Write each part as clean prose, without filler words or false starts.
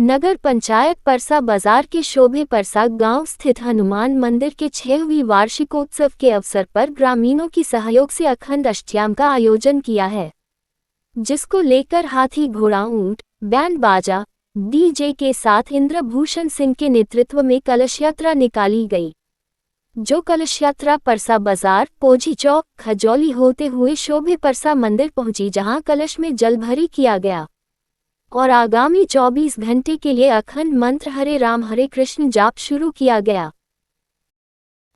नगर पंचायत परसा बाजार के शोभे परसा गांव स्थित हनुमान मंदिर के 6वीं वार्षिकोत्सव के अवसर पर ग्रामीणों की सहयोग से अखंड अष्टयाम का आयोजन किया है, जिसको लेकर हाथी घोड़ा ऊंट बैंड बाजा डीजे के साथ इंद्रभूषण सिंह के नेतृत्व में कलश यात्रा निकाली गई, जो कलश यात्रा परसा बाजार पोजी चौक खजौली होते हुए शोभे परसा मंदिर पहुंची, जहां कलश में जलभरी किया गया और आगामी 24 घंटे के लिए अखंड मंत्र हरे राम हरे कृष्ण जाप शुरू किया गया।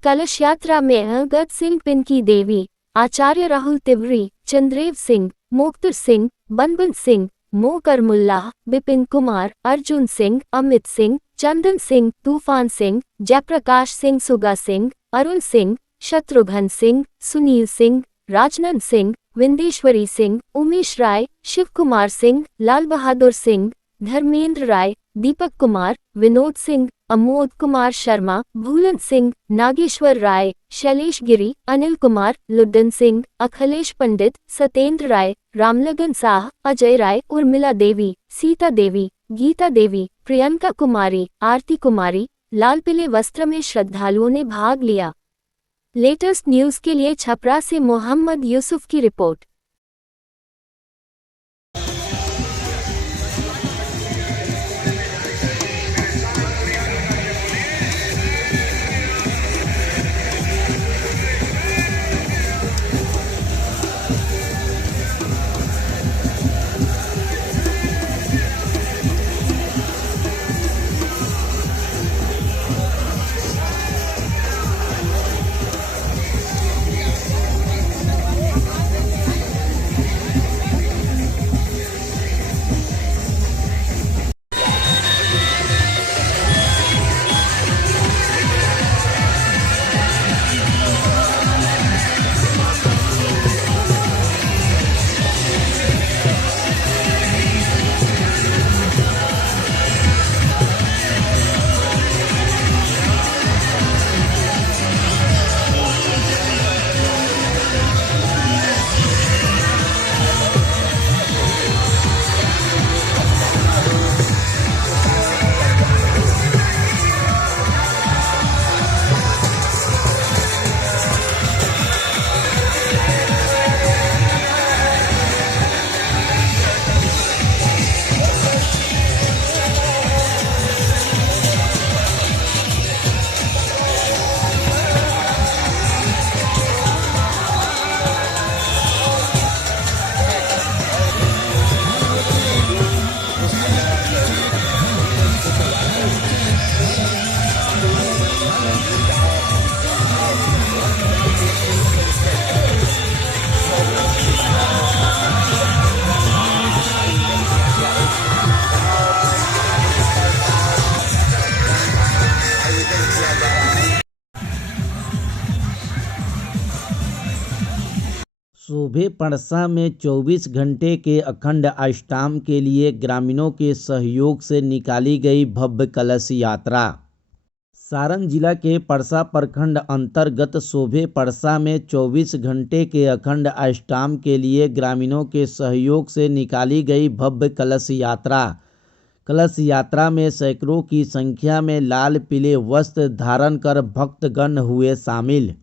कलश यात्रा में अगत सिंह पिनकी देवी, आचार्य राहुल तिवरी, चंद्रेव सिंह, मोक्तर सिंह, बनबन सिंह, मोकर मुल्ला, बिपिन कुमार, अर्जुन सिंह, अमित सिंह, चंदन सिंह, तूफान सिंह, जयप्रकाश सिंह, सुगा सिंह, अरुण सिंह, शत्रुघ्न सिंह, सुनील सिंह, राजनंद सिंह, विंदेश्वरी सिंह, उमेश राय, शिव कुमार सिंह, लाल बहादुर सिंह, धर्मेंद्र राय, दीपक कुमार, विनोद सिंह, अमोद कुमार शर्मा, भूलन सिंह, नागेश्वर राय, शैलेश गिरी, अनिल कुमार, लुड्डन सिंह, अखिलेश पंडित, सतेंद्र राय, रामलगन साह, अजय राय, उर्मिला देवी, सीता देवी, गीता देवी, प्रियंका कुमारी, आरती कुमारी, लाल पीले वस्त्र में श्रद्धालुओं ने भाग लिया। लेटेस्ट न्यूज के लिए छपरा से मोहम्मद यूसुफ की रिपोर्ट। शोभे परसा में 24 घंटे के अखंड अष्टयाम के लिए ग्रामीणों के सहयोग से निकाली गई भव्य कलश यात्रा। सारण जिला के परसा प्रखंड अंतर्गत शोभे परसा में 24 घंटे के अखंड अष्टयाम के लिए ग्रामीणों के सहयोग से निकाली गई भव्य कलश यात्रा। कलश यात्रा में सैकड़ों की संख्या में लाल पीले वस्त्र धारण कर भक्तगण हुए शामिल।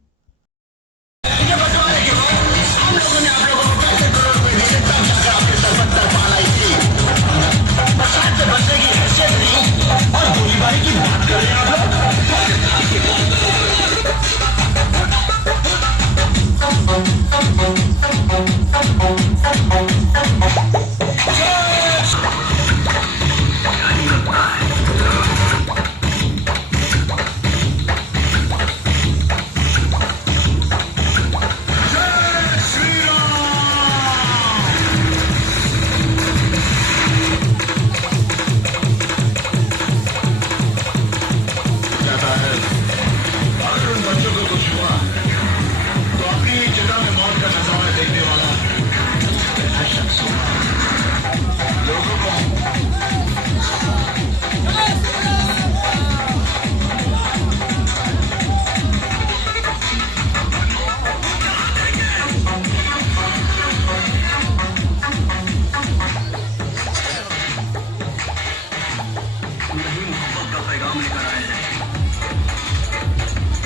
पैगाम लेकर आए हैं।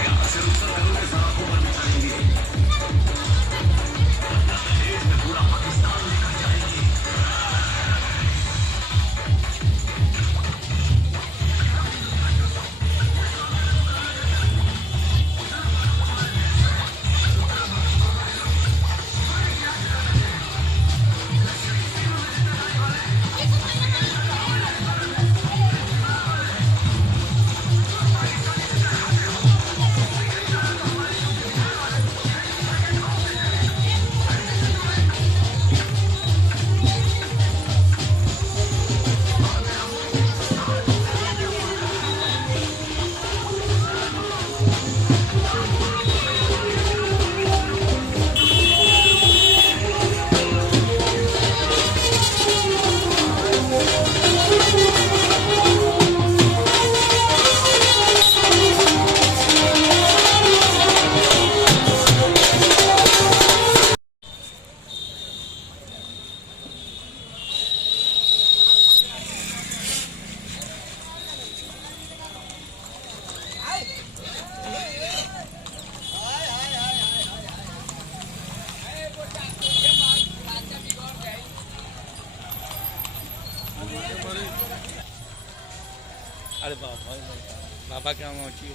यहाँ से उत्तर करो के सड़कों पर बिछाएंगे। देश में पूरा पाकिस्तान लेकर जाएंगे। अरे बाबा बाबा क्या मौची